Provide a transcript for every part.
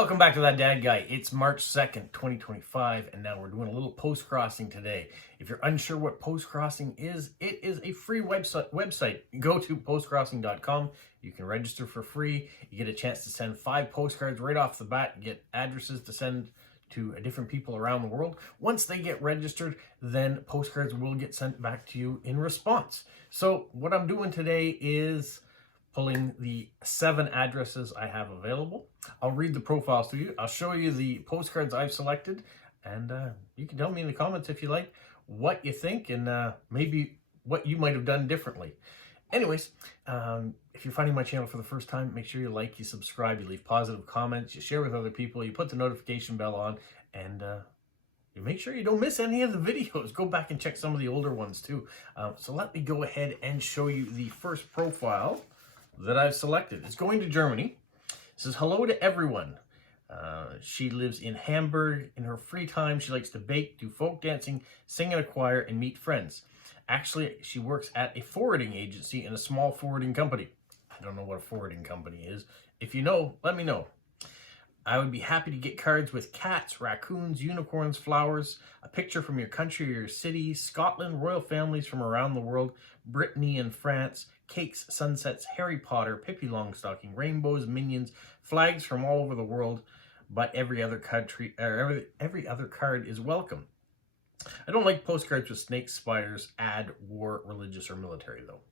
Welcome back to That Dad Guy. It's March 2nd, 2025, and now we're doing a little post-crossing today. If you're unsure what post-crossing is, it is a free website. Go to postcrossing.com. You can register for free. You get a chance to send 5 postcards right off the bat. You get addresses to send to different people around the world. Once they get registered, then postcards will get sent back to you in response. So what I'm doing today is pulling the 7 addresses I have available. I'll read the profiles to you. I'll show you the postcards I've selected, and you can tell me in the comments if you like what you think and maybe what you might have done differently. Anyways, if you're finding my channel for the first time, make sure you like, you subscribe, you leave positive comments, you share with other people, you put the notification bell on, and you make sure you don't miss any of the videos. Go back and check some of the older ones too. So let me go ahead and show you the first profile that I've selected. It's going to Germany. It says, hello to everyone. She lives in Hamburg. In her free time, she likes to bake, do folk dancing, sing in a choir, and meet friends. Actually, she works at a forwarding agency in a small forwarding company. I don't know what a forwarding company is. If you know, let me know. I would be happy to get cards with cats, raccoons, unicorns, flowers, a picture from your country or your city, Scotland, royal families from around the world, Brittany and France, cakes, sunsets, Harry Potter, Pippi Longstocking, rainbows, minions, flags from all over the world, but every other country or every other card is welcome. I don't like postcards with snakes, spiders, ad, war, religious, or military though.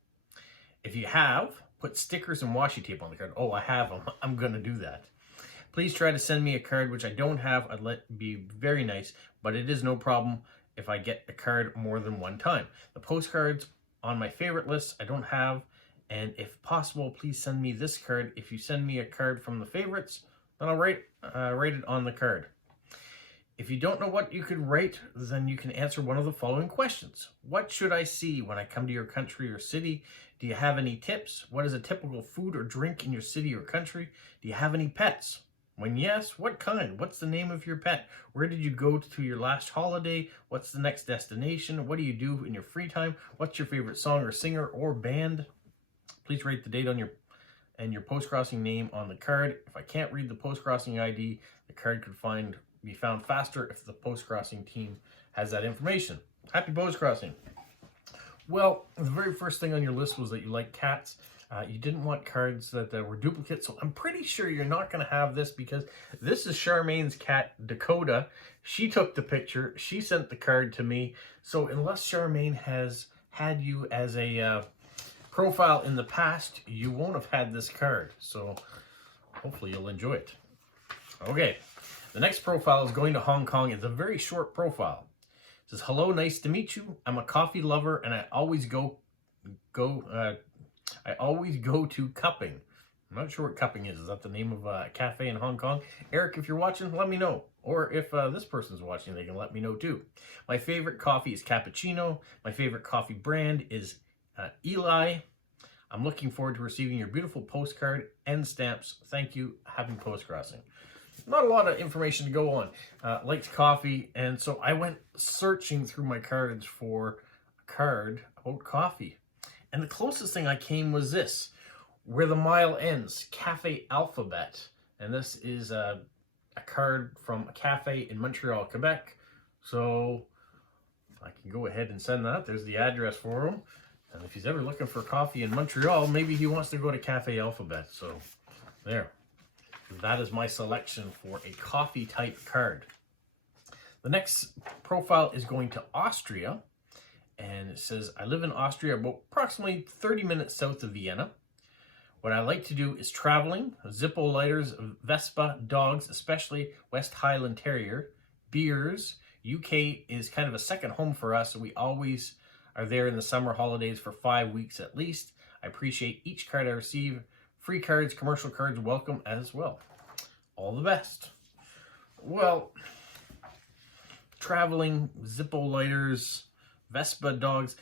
If you have, put stickers and washi tape on the card. Oh, I have them. I'm going to do that. Please try to send me a card, which I don't have. I'd be very nice, but it is no problem if I get a card more than one time. The postcards on my favorite list I don't have, and if possible, please send me this card. If you send me a card from the favorites, then I'll write it on the card. If you don't know what you could write, then you can answer one of the following questions. What should I see when I come to your country or city? Do you have any tips? What is a typical food or drink in your city or country? Do you have any pets? When yes, what kind? What's the name of your pet? Where did you go to your last holiday? What's the next destination? What do you do in your free time? What's your favorite song or singer or band? Please write the date on your post-crossing name on the card. If I can't read the post-crossing ID, the card could be found faster if the post-crossing team has that information. Happy post-crossing. Well, the very first thing on your list was that you like cats. You didn't want cards that were duplicates, so I'm pretty sure you're not going to have this because this is Charmaine's cat, Dakota. She took the picture. She sent the card to me. So unless Charmaine has had you as a profile in the past, you won't have had this card. So hopefully you'll enjoy it. Okay, the next profile is going to Hong Kong. It's a very short profile. It says, hello, nice to meet you. I'm a coffee lover and I always go to Cupping. I'm not sure what Cupping is. Is that the name of a cafe in Hong Kong? Eric, if you're watching, let me know. Or if this person's watching, they can let me know too. My favorite coffee is cappuccino. My favorite coffee brand is Eli. I'm looking forward to receiving your beautiful postcard and stamps. Thank you. Happy post-crossing. Not a lot of information to go on. Liked coffee, and so I went searching through my cards for a card about coffee. And the closest thing I came was this, Where the Mile Ends, Cafe Alphabet. And this is a card from a cafe in Montreal, Quebec. So I can go ahead and send that. There's the address for him. And if he's ever looking for coffee in Montreal, maybe he wants to go to Cafe Alphabet. So there. That is my selection for a coffee type card. The next profile is going to Austria. And it says, I live in Austria, about approximately 30 minutes south of Vienna. What I like to do is traveling, Zippo lighters, Vespa, dogs, especially West Highland Terrier, beers. UK is kind of a second home for us, so we always are there in the summer holidays for 5 weeks at least. I appreciate each card I receive. Free cards, commercial cards, welcome as well. All the best. Well, traveling, Zippo lighters, Vespa dogs,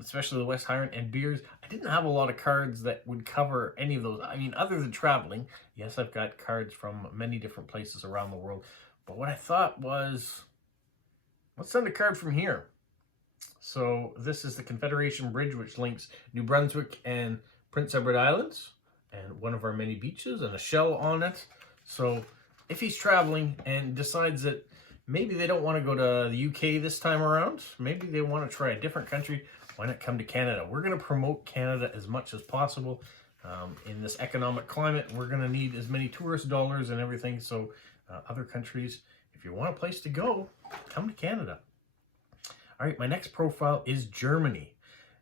especially the West Highland, and beers. I didn't have a lot of cards that would cover any of those. I mean, other than traveling, yes, I've got cards from many different places around the world. But what I thought was, let's send a card from here. So this is the Confederation Bridge, which links New Brunswick and Prince Edward Islands, and one of our many beaches, and a shell on it. So if he's traveling and decides that maybe they don't want to go to the UK this time around, maybe they want to try a different country, why not come to Canada? We're going to promote Canada as much as possible. In this economic climate, we're going to need as many tourist dollars and everything. So other countries, if you want a place to go, come to Canada. All right, my next profile is Germany.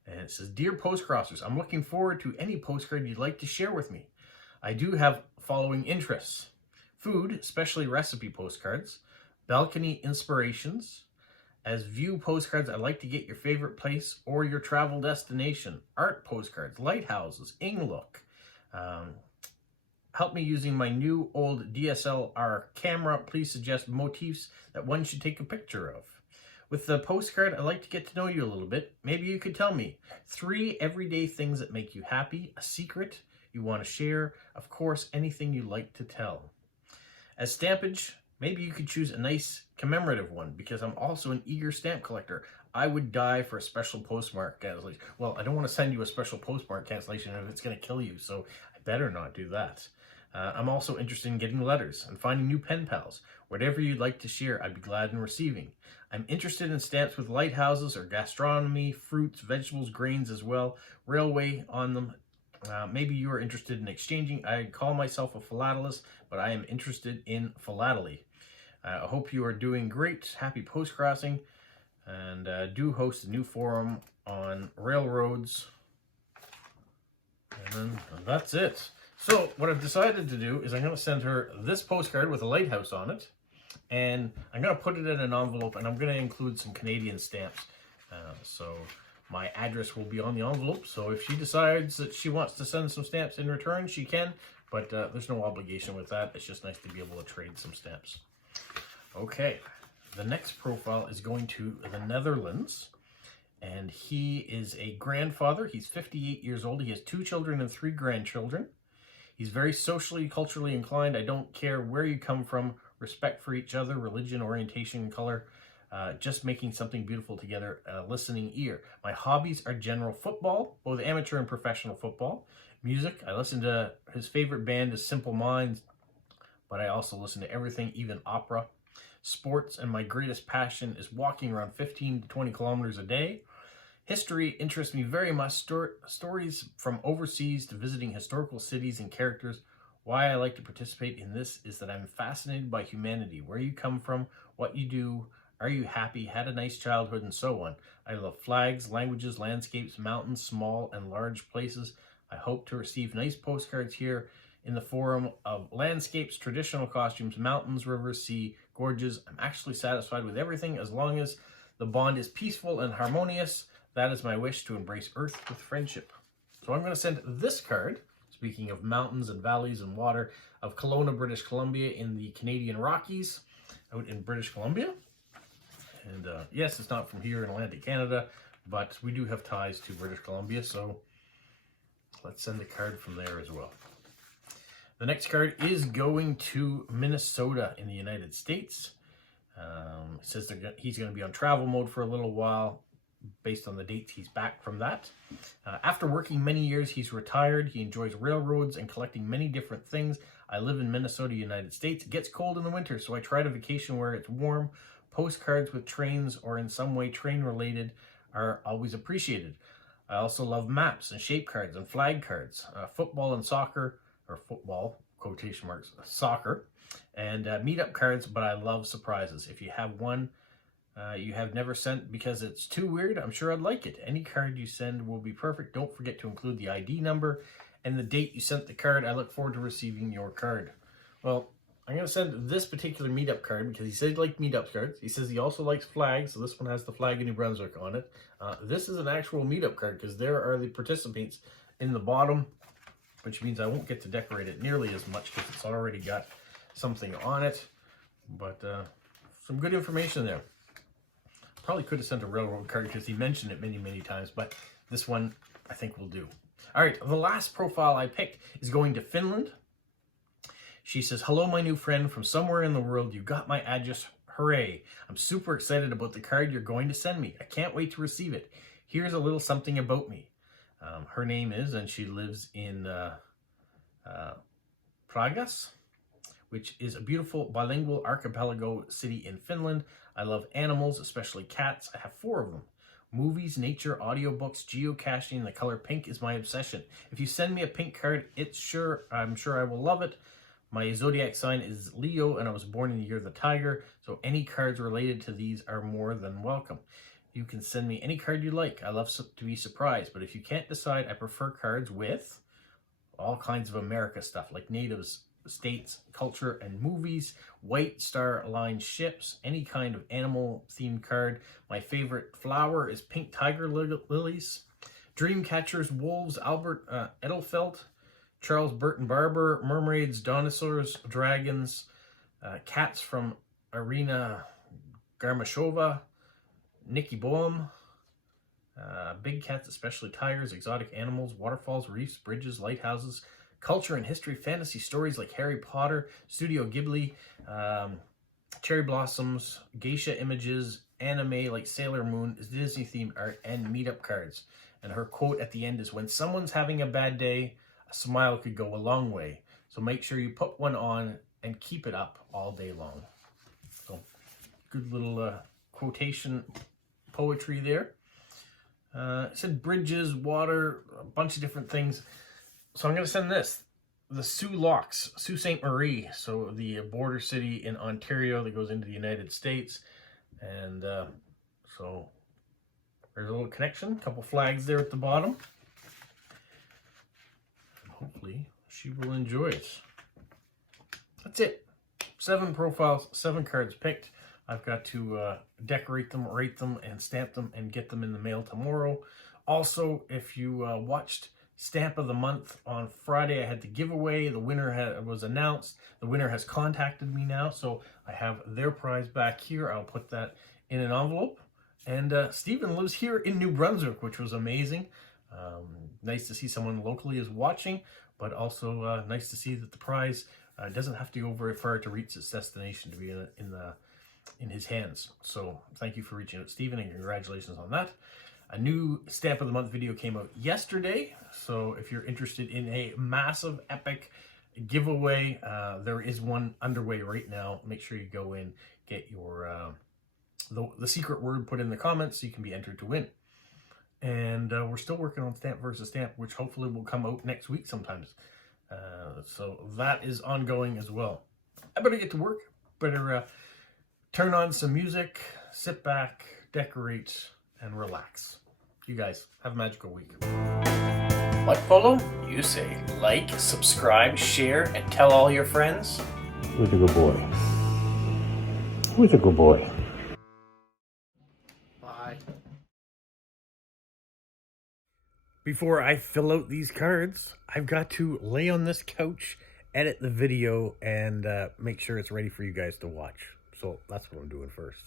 And it says, Dear Postcrossers, I'm looking forward to any postcard you'd like to share with me. I do have following interests: food, especially recipe postcards, balcony inspirations. As view postcards, I'd like to get your favorite place or your travel destination. Art postcards, lighthouses, Inglook. Help me using my new old DSLR camera. Please suggest motifs that one should take a picture of. With the postcard, I'd like to get to know you a little bit. Maybe you could tell me 3 everyday things that make you happy, a secret you want to share, of course, anything you like to tell. As stampage, maybe you could choose a nice commemorative one, because I'm also an eager stamp collector. I would die for a special postmark cancellation. Well, I don't want to send you a special postmark cancellation if it's going to kill you, so I better not do that. I'm also interested in getting letters and finding new pen pals. Whatever you'd like to share, I'd be glad in receiving. I'm interested in stamps with lighthouses or gastronomy, fruits, vegetables, grains as well, railway on them. Maybe you are interested in exchanging. I call myself a philatelist, but I am interested in philately. I hope you are doing great. Happy postcrossing. And do host a new forum on railroads. And then that's it. So what I've decided to do is I'm going to send her this postcard with a lighthouse on it. And I'm going to put it in an envelope, and I'm going to include some Canadian stamps. So my address will be on the envelope. So if she decides that she wants to send some stamps in return, she can. But there's no obligation with that. It's just nice to be able to trade some stamps. Okay, the next profile is going to the Netherlands. And he is a grandfather. He's 58 years old. He has 2 children and 3 grandchildren. He's very socially, culturally inclined. I don't care where you come from. Respect for each other, religion, orientation, color. Just making something beautiful together, a listening ear. My hobbies are general football, both amateur and professional football. Music, I listen to, his favorite band is Simple Minds, but I also listen to everything, even opera. Sports, and my greatest passion is walking around 15 to 20 kilometers a day. History interests me very much. Stories from overseas to visiting historical cities and characters. Why I like to participate in this is that I'm fascinated by humanity, where you come from, what you do, are you happy, had a nice childhood, and so on. I love flags, languages, landscapes, mountains, small and large places. I hope to receive nice postcards here in the forum of landscapes, traditional costumes, mountains, rivers, sea, gorges. I'm actually satisfied with everything as long as the bond is peaceful and harmonious. That is my wish, to embrace Earth with friendship. So I'm going to send this card, speaking of mountains and valleys and water, of Kelowna, British Columbia in the Canadian Rockies, out in British Columbia. And yes, it's not from here in Atlantic Canada, but we do have ties to British Columbia, so let's send the card from there as well. The next card is going to Minnesota in the United States. It says he's going to be on travel mode for a little while, based on the dates he's back from that. After working many years, he's retired. He enjoys railroads and collecting many different things. I live in Minnesota, United States. It gets cold in the winter, so I try to vacation where it's warm. Postcards with trains or in some way train related are always appreciated. I also love maps and shape cards and flag cards, football and soccer, or football, quotation marks, soccer, and meetup cards, but I love surprises. If you have one you have never sent because it's too weird, I'm sure I'd like it. Any card you send will be perfect. Don't forget to include the ID number and the date you sent the card. I look forward to receiving your card. Well, I'm going to send this particular meetup card because he said he liked meetup cards. He says he also likes flags, so this one has the flag of New Brunswick on it. This is an actual meetup card because there are the participants in the bottom, which means I won't get to decorate it nearly as much because it's already got something on it. But some good information there. Probably could have sent a railroad card because he mentioned it many, many times, but this one I think will do. All right, the last profile I picked is going to Finland. She says, hello, my new friend from somewhere in the world. You got my address. Hooray. I'm super excited about the card you're going to send me. I can't wait to receive it. Here's a little something about me. Her name is, and she lives in Pragas, which is a beautiful bilingual archipelago city in Finland. I love animals, especially cats. I have 4 of them. Movies, nature, audiobooks, geocaching. The color pink is my obsession. If you send me a pink card, I'm sure I will love it. My zodiac sign is Leo, and I was born in the year of the tiger, so any cards related to these are more than welcome. You can send me any card you like. I love to be surprised, but if you can't decide, I prefer cards with all kinds of America stuff, like natives, states, culture, and movies, white star-aligned ships, any kind of animal-themed card. My favorite flower is pink tiger lilies, dream catchers, wolves, Albert Edelfelt, Charles Burton Barber, mermaids, dinosaurs, dragons, cats from Irina Garmashova, Nikki Boehm, big cats, especially tigers, exotic animals, waterfalls, reefs, bridges, lighthouses, culture and history, fantasy stories like Harry Potter, Studio Ghibli, cherry blossoms, geisha images, anime like Sailor Moon, Disney themed art, and meetup cards. And her quote at the end is, "When someone's having a bad day, a smile could go a long way. So make sure you put one on and keep it up all day long." So good little quotation poetry there. It said bridges, water, a bunch of different things. So I'm going to send this. The Sault Locks, Sault Ste. Marie, so the border city in Ontario that goes into the United States. And so there's a little connection, a couple flags there at the bottom. Hopefully she will enjoy it. That's it. 7 profiles, 7 cards picked. I've got to decorate them, rate them, and stamp them, and get them in the mail tomorrow. Also, if you watched Stamp of the Month on Friday, I had the giveaway. The winner was announced. The winner has contacted me now, so I have their prize back here. I'll put that in an envelope. And Stephen lives here in New Brunswick, which was amazing. Nice to see someone locally is watching, but also nice to see that the prize doesn't have to go very far to reach its destination to be in his hands. So thank you for reaching out, Stephen, and congratulations on that. A new Stamp of the Month video came out yesterday, so if you're interested in a massive, epic giveaway, there is one underway right now. Make sure you go in, get your the secret word put in the comments so you can be entered to win. And we're still working on Stamp versus Stamp, which hopefully will come out next week sometimes. So that is ongoing as well. I better get to work. Better turn on some music, sit back, decorate, and relax. You guys have a magical week. What, Polo? You say like, subscribe, share, and tell all your friends? Who's a good boy? Who's a good boy? Bye. Before I fill out these cards, I've got to lay on this couch, edit the video, and make sure it's ready for you guys to watch. So that's what I'm doing first.